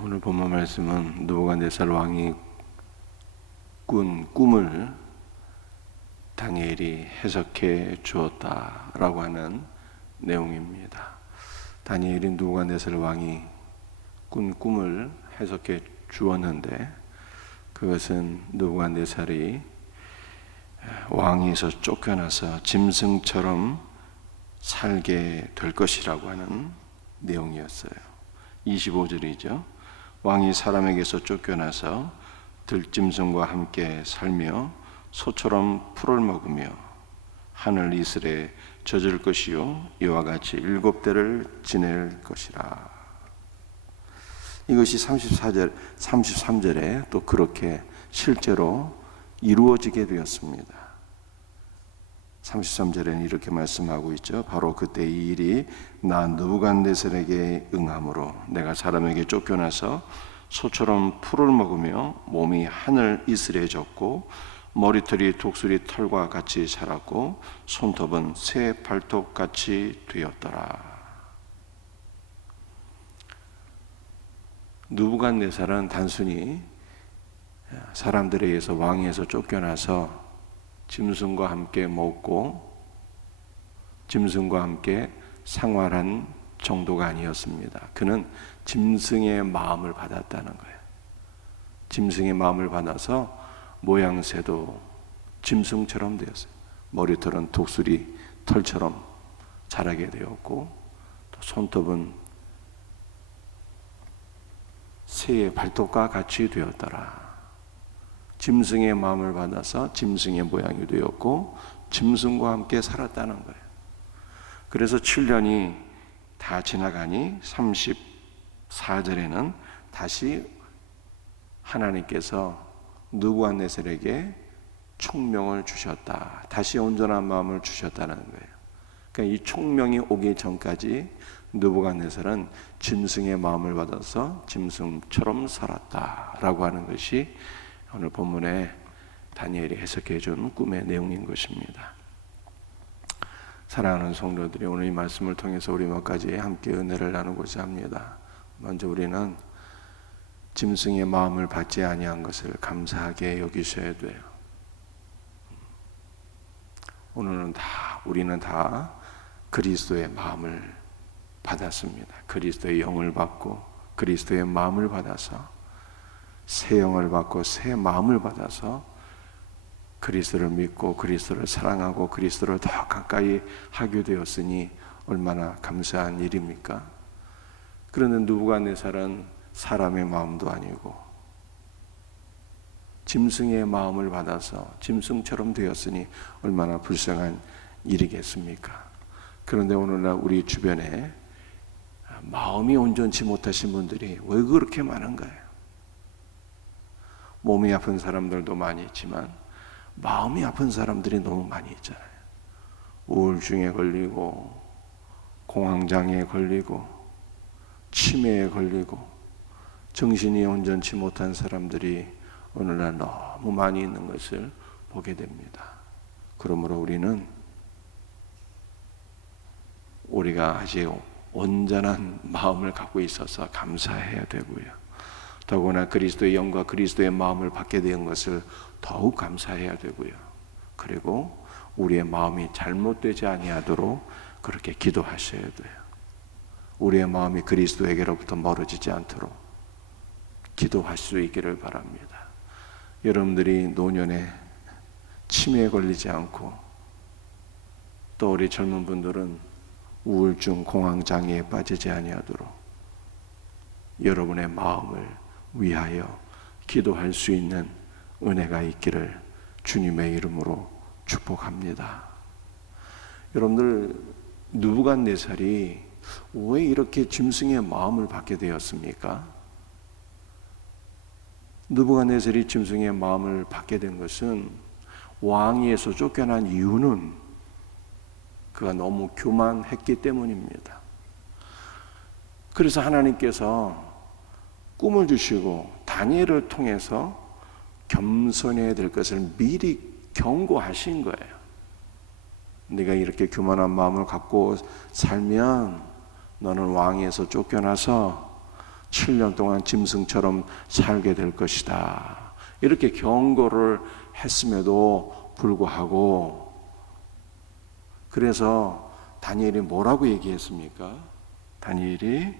오늘 본문 말씀은 느부갓네살 왕이 꾼 꿈을 다니엘이 해석해 주었다라고 하는 내용입니다. 다니엘이 느부갓네살 왕이 꾼 꿈을 해석해 주었는데, 그것은 느부갓네살이 왕위에서 쫓겨나서 짐승처럼 살게 될 것이라고 하는 내용이었어요. 25절이죠. 왕이 사람에게서 쫓겨나서 들짐승과 함께 살며 소처럼 풀을 먹으며 하늘 이슬에 젖을 것이요 이와 같이 7대를 지낼 것이라. 이것이 33절에 또 그렇게 실제로 이루어지게 되었습니다. 33절에는 이렇게 말씀하고 있죠. 바로 그때 이 일이 나 느부갓네살에게 응함으로 내가 사람에게 쫓겨나서 소처럼 풀을 먹으며 몸이 하늘 이슬에 젖고 머리털이 독수리 털과 같이 자랐고 손톱은 새 발톱 같이 되었더라. 느부갓네살은 단순히 사람들에 의해서 왕위에서 쫓겨나서 짐승과 함께 먹고 짐승과 함께 생활한 정도가 아니었습니다. 그는 짐승의 마음을 받았다는 거예요. 짐승의 마음을 받아서 모양새도 짐승처럼 되었어요. 머리털은 독수리 털처럼 자라게 되었고, 또 손톱은 새의 발톱과 같이 되었더라. 짐승의 마음을 받아서 짐승의 모양이 되었고 짐승과 함께 살았다는 거예요. 그래서 7년이 다 지나가니 34절에는 다시 하나님께서 느부갓네살에게 총명을 주셨다. 다시 온전한 마음을 주셨다는 거예요. 그러니까 이 총명이 오기 전까지 느부갓네살은 짐승의 마음을 받아서 짐승처럼 살았다라고 하는 것이 오늘 본문에 다니엘이 해석해 준 꿈의 내용인 것입니다. 사랑하는 성도들이, 오늘 이 말씀을 통해서 우리 뭐까지 함께 은혜를 나누고자 합니다. 먼저 우리는 짐승의 마음을 받지 아니한 것을 감사하게 여기셔야 돼요. 우리는 다 그리스도의 마음을 받았습니다. 그리스도의 영을 받고 그리스도의 마음을 받아서 새 영을 받고 새 마음을 받아서 그리스도를 믿고 그리스도를 사랑하고 그리스도를 더 가까이 하게 되었으니 얼마나 감사한 일입니까? 그런데 느부갓네살은 사람의 마음도 아니고 짐승의 마음을 받아서 짐승처럼 되었으니 얼마나 불쌍한 일이겠습니까? 그런데 오늘날 우리 주변에 마음이 온전치 못하신 분들이 왜 그렇게 많은가요? 몸이 아픈 사람들도 많이 있지만 마음이 아픈 사람들이 너무 많이 있잖아요. 우울증에 걸리고 공황장애에 걸리고 치매에 걸리고 정신이 온전치 못한 사람들이 오늘날 너무 많이 있는 것을 보게 됩니다. 그러므로 우리가 아직 온전한 마음을 갖고 있어서 감사해야 되고요. 더구나 그리스도의 영과 그리스도의 마음을 받게 된 것을 더욱 감사해야 되고요. 그리고 우리의 마음이 잘못되지 아니하도록 그렇게 기도하셔야 돼요. 우리의 마음이 그리스도에게로부터 멀어지지 않도록 기도할 수 있기를 바랍니다. 여러분들이 노년에 치매에 걸리지 않고, 또 우리 젊은 분들은 우울증, 공황장애에 빠지지 아니하도록 여러분의 마음을 위하여 기도할 수 있는 은혜가 있기를 주님의 이름으로 축복합니다. 여러분들, 느부갓네살이 왜 이렇게 짐승의 마음을 받게 되었습니까? 느부갓네살이 짐승의 마음을 받게 된 것은 왕위에서 쫓겨난 이유는 그가 너무 교만했기 때문입니다. 그래서 하나님께서 꿈을 주시고 다니엘을 통해서 겸손해야 될 것을 미리 경고하신 거예요. 네가 이렇게 교만한 마음을 갖고 살면 너는 왕위에서 쫓겨나서 7년 동안 짐승처럼 살게 될 것이다. 이렇게 경고를 했음에도 불구하고, 그래서 다니엘이 뭐라고 얘기했습니까? 다니엘이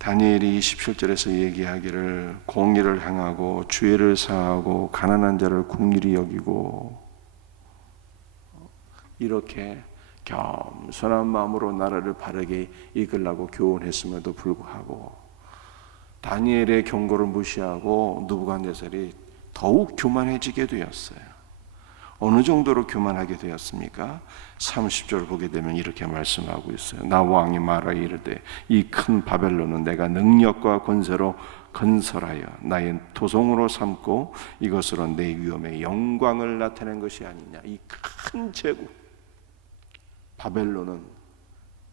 27절에서 얘기하기를 공의를 행하고 죄를 사하고 가난한 자를 긍휼히 여기고, 이렇게 겸손한 마음으로 나라를 바르게 이끌라고 교훈했음에도 불구하고 다니엘의 경고를 무시하고 느부갓네살이 더욱 교만해지게 되었어요. 어느 정도로 교만하게 되었습니까? 30절 보게 되면 이렇게 말씀하고 있어요. 나 왕이 말하 이르되 이 큰 바벨론은 내가 능력과 권세로 건설하여 나의 도성으로 삼고 이것으로 내 위엄의 영광을 나타낸 것이 아니냐. 이 큰 제국 바벨론은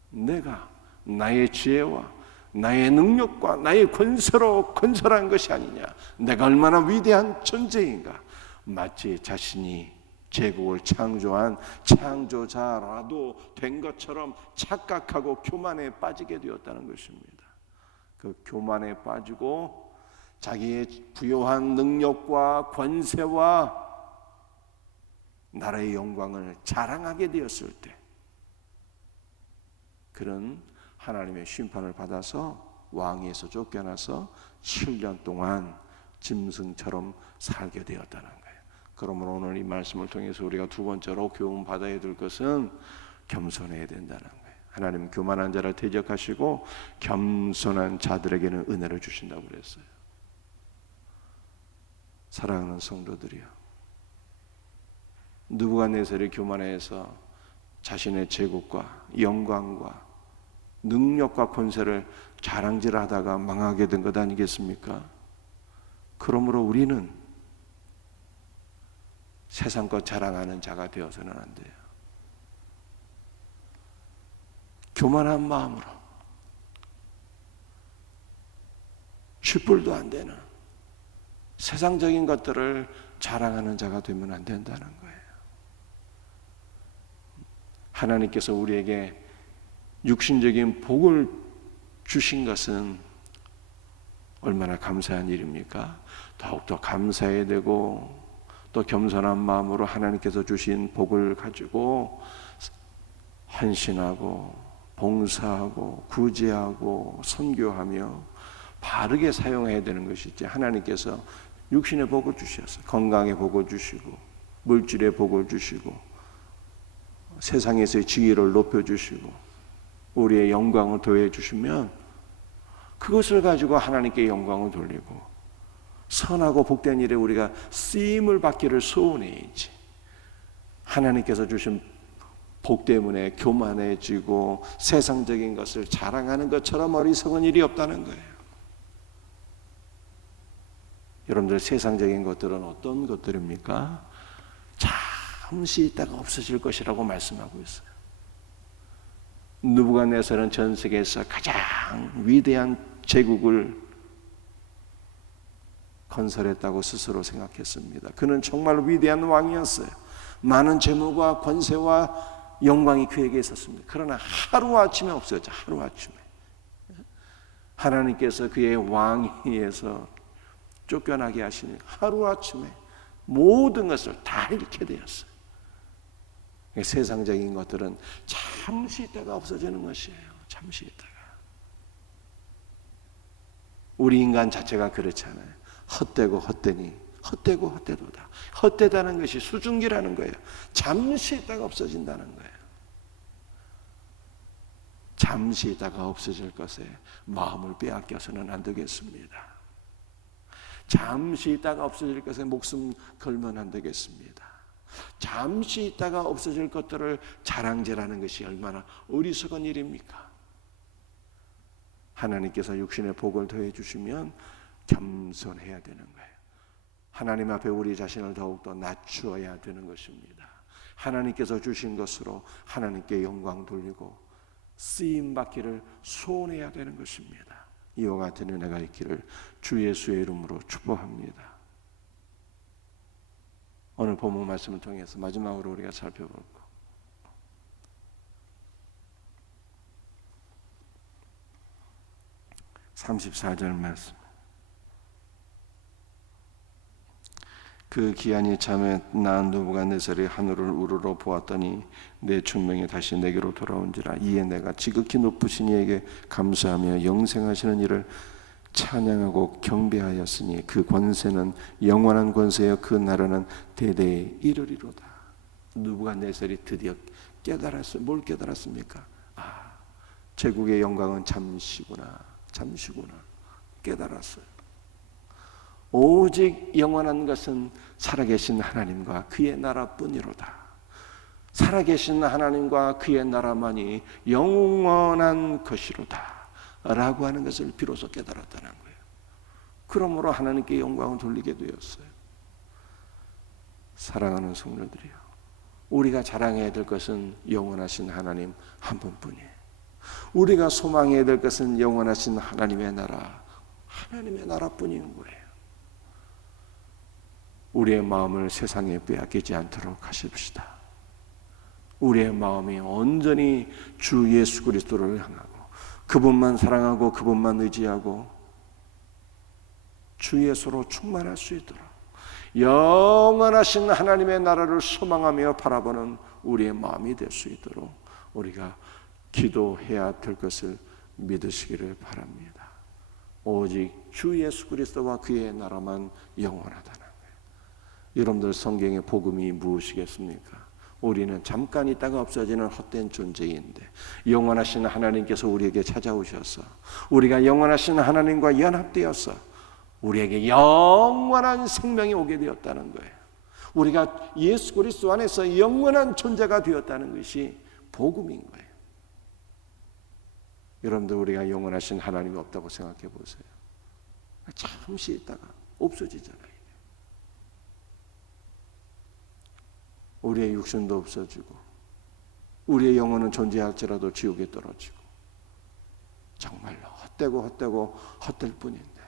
내가 나의 지혜와 나의 능력과 나의 권세로 건설한 것이 아니냐. 내가 얼마나 위대한 존재인가. 마치 자신이 제국을 창조한 창조자라도 된 것처럼 착각하고 교만에 빠지게 되었다는 것입니다. 그 교만에 빠지고 자기의 부요한 능력과 권세와 나라의 영광을 자랑하게 되었을 때 그런 하나님의 심판을 받아서 왕위에서 쫓겨나서 7년 동안 짐승처럼 살게 되었다는 거예요. 그러므로 오늘 이 말씀을 통해서 우리가 두 번째로 교훈 받아야 될 것은 겸손해야 된다는 거예요. 하나님 교만한 자를 대적하시고 겸손한 자들에게는 은혜를 주신다고 그랬어요. 사랑하는 성도들이요, 느부갓네살이 교만해서 자신의 제국과 영광과 능력과 권세를 자랑질하다가 망하게 된 것 아니겠습니까? 그러므로 우리는 세상 것 자랑하는 자가 되어서는 안 돼요. 교만한 마음으로 쥐뿔도 안 되는 세상적인 것들을 자랑하는 자가 되면 안 된다는 거예요. 하나님께서 우리에게 육신적인 복을 주신 것은 얼마나 감사한 일입니까? 더욱더 감사해야 되고 또 겸손한 마음으로 하나님께서 주신 복을 가지고 헌신하고 봉사하고 구제하고 선교하며 바르게 사용해야 되는 것이지. 하나님께서 육신의 복을 주셨어요. 건강의 복을 주시고 물질의 복을 주시고 세상에서의 지위를 높여주시고 우리의 영광을 더해 주시면 그것을 가지고 하나님께 영광을 돌리고 선하고 복된 일에 우리가 쓰임을 받기를 소원해야지. 하나님께서 주신 복 때문에 교만해지고 세상적인 것을 자랑하는 것처럼 어리석은 일이 없다는 거예요. 여러분들 세상적인 것들은 어떤 것들입니까? 잠시 있다가 없어질 것이라고 말씀하고 있어요. 느부갓네살은 전 세계에서 가장 위대한 제국을 건설했다고 스스로 생각했습니다. 그는 정말 위대한 왕이었어요. 많은 재물과 권세와 영광이 그에게 있었습니다. 그러나 하루아침에 없어졌죠. 하루아침에 하나님께서 그의 왕위에서 쫓겨나게 하시니 하루아침에 모든 것을 다 잃게 되었어요. 세상적인 것들은 잠시 있다가 없어지는 것이에요. 잠시 있다가. 우리 인간 자체가 그렇잖아요. 헛되고 헛되니 헛되고 헛되도다. 헛되다는 것이 수증기라는 거예요. 잠시 있다가 없어진다는 거예요. 잠시 있다가 없어질 것에 마음을 빼앗겨서는 안 되겠습니다. 잠시 있다가 없어질 것에 목숨 걸면 안 되겠습니다. 잠시 있다가 없어질 것들을 자랑질하는 것이 얼마나 어리석은 일입니까? 하나님께서 육신의 복을 더해 주시면 겸손해야 되는 거예요. 하나님 앞에 우리 자신을 더욱더 낮추어야 되는 것입니다. 하나님께서 주신 것으로 하나님께 영광 돌리고 쓰임 받기를 소원해야 되는 것입니다. 이와 같은 은혜가 있기를 주 예수의 이름으로 축복합니다. 오늘 본문 말씀을 통해서 마지막으로 우리가 살펴볼 것, 34절 말씀. 그 기한이 참에 낳은 느부갓네살이 하늘을 우러러 보았더니 내 충명이 다시 내게로 돌아온지라. 이에 내가 지극히 높으신 이에게 감사하며 영생하시는 이를 찬양하고 경배하였으니 그 권세는 영원한 권세여 그 나라는 대대에 이르리로다. 느부갓네살이 드디어 깨달았어요. 뭘 깨달았습니까? 제국의 영광은 잠시구나 깨달았어요. 오직 영원한 것은 살아계신 하나님과 그의 나라뿐이로다. 살아계신 하나님과 그의 나라만이 영원한 것이로다 라고 하는 것을 비로소 깨달았다는 거예요. 그러므로 하나님께 영광을 돌리게 되었어요. 사랑하는 성도들이요, 우리가 자랑해야 될 것은 영원하신 하나님 한 분뿐이에요. 우리가 소망해야 될 것은 영원하신 하나님의 나라뿐인 거예요. 우리의 마음을 세상에 빼앗기지 않도록 하십시다. 우리의 마음이 온전히 주 예수 그리스도를 향하고 그분만 사랑하고 그분만 의지하고 주 예수로 충만할 수 있도록 영원하신 하나님의 나라를 소망하며 바라보는 우리의 마음이 될 수 있도록 우리가 기도해야 될 것을 믿으시기를 바랍니다. 오직 주 예수 그리스도와 그의 나라만 영원하다는 거예요. 여러분들, 성경의 복음이 무엇이겠습니까? 우리는 잠깐 있다가 없어지는 헛된 존재인데 영원하신 하나님께서 우리에게 찾아오셔서 우리가 영원하신 하나님과 연합되어서 우리에게 영원한 생명이 오게 되었다는 거예요. 우리가 예수 그리스도 안에서 영원한 존재가 되었다는 것이 복음인 거예요. 여러분들, 우리가 영원하신 하나님이 없다고 생각해 보세요. 잠시 있다가 없어지잖아요. 우리의 육신도 없어지고 우리의 영혼은 존재할지라도 지옥에 떨어지고 정말로 헛되고 헛될 뿐인데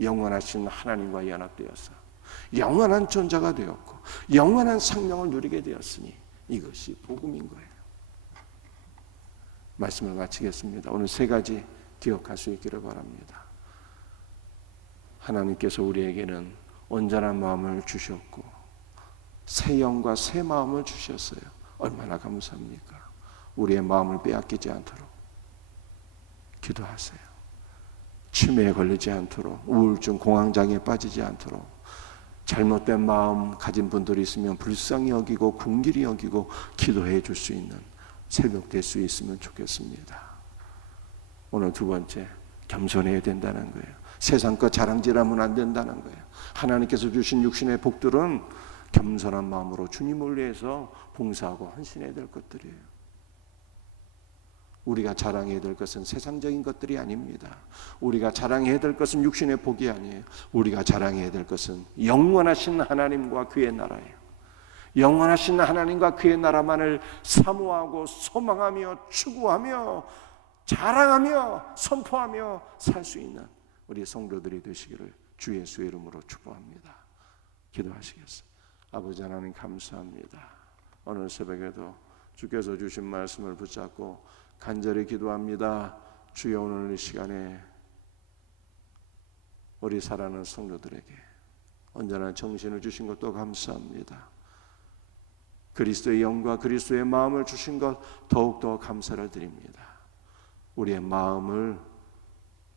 영원하신 하나님과 연합되어서 영원한 존재가 되었고 영원한 생명을 누리게 되었으니 이것이 복음인 거예요. 말씀을 마치겠습니다. 오늘 세 가지 기억할 수 있기를 바랍니다. 하나님께서 우리에게는 온전한 마음을 주셨고 새 영과 새 마음을 주셨어요. 얼마나 감사합니까? 우리의 마음을 빼앗기지 않도록 기도하세요. 치매에 걸리지 않도록, 우울증, 공황장애에 빠지지 않도록, 잘못된 마음 가진 분들이 있으면 불쌍히 여기고 긍휼히 여기고 기도해 줄 수 있는 새벽 될 수 있으면 좋겠습니다. 오늘 두 번째, 겸손해야 된다는 거예요. 세상 것 자랑질하면 안 된다는 거예요. 하나님께서 주신 육신의 복들은 겸손한 마음으로 주님을 위해서 봉사하고 헌신해야 될 것들이에요. 우리가 자랑해야 될 것은 세상적인 것들이 아닙니다. 우리가 자랑해야 될 것은 육신의 복이 아니에요. 우리가 자랑해야 될 것은 영원하신 하나님과 그의 나라예요. 영원하신 하나님과 그의 나라만을 사모하고 소망하며 추구하며 자랑하며 선포하며 살 수 있는 우리 성도들이 되시기를 주 예수의 이름으로 축복합니다. 기도하시겠습니다. 아버지 하나님, 감사합니다. 오늘 새벽에도 주께서 주신 말씀을 붙잡고 간절히 기도합니다. 주여, 오늘 이 시간에 우리 사랑하는 성도들에게 언제나 정신을 주신 것도 감사합니다. 그리스도의 영과 그리스도의 마음을 주신 것 더욱더 감사를 드립니다. 우리의 마음을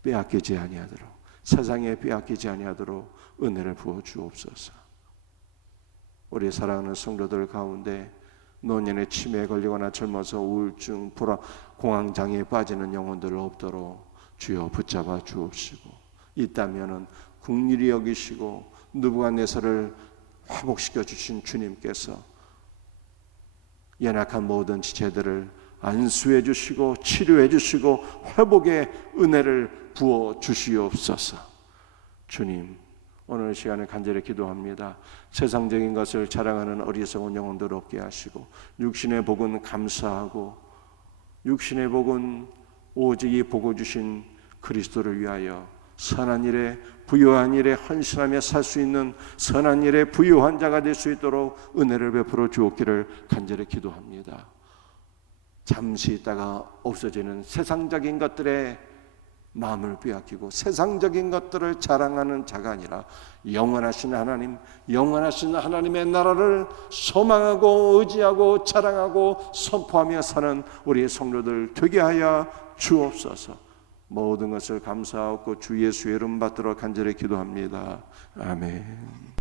빼앗기지 아니하도록, 세상에 빼앗기지 아니하도록 은혜를 부어 주옵소서. 우리 사랑하는 성도들 가운데 노년의 치매에 걸리거나 젊어서 우울증, 불안, 공황장애에 빠지는 영혼들 없도록 주여 붙잡아 주옵시고, 있다면은 긍휼히 여기시고 느부갓네살을 회복시켜 주신 주님께서 연약한 모든 지체들을 안수해 주시고 치료해 주시고 회복의 은혜를 부어 주시옵소서. 주님, 오늘 시간에 간절히 기도합니다. 세상적인 것을 자랑하는 어리석은 영혼들 없게 하시고, 육신의 복은 감사하고 육신의 복은 오직 이 복을 주신 그리스도를 위하여 선한 일에 부요한 일에 헌신하며 살 수 있는 선한 일에 부요한 자가 될 수 있도록 은혜를 베풀어 주옵기를 간절히 기도합니다. 잠시 있다가 없어지는 세상적인 것들에 마음을 빼앗기고 세상적인 것들을 자랑하는 자가 아니라 영원하신 하나님, 영원하신 하나님의 나라를 소망하고 의지하고 자랑하고 선포하며 사는 우리의 성도들 되게 하여 주옵소서. 모든 것을 감사하고 주 예수의 이름 받들어 간절히 기도합니다. 아멘.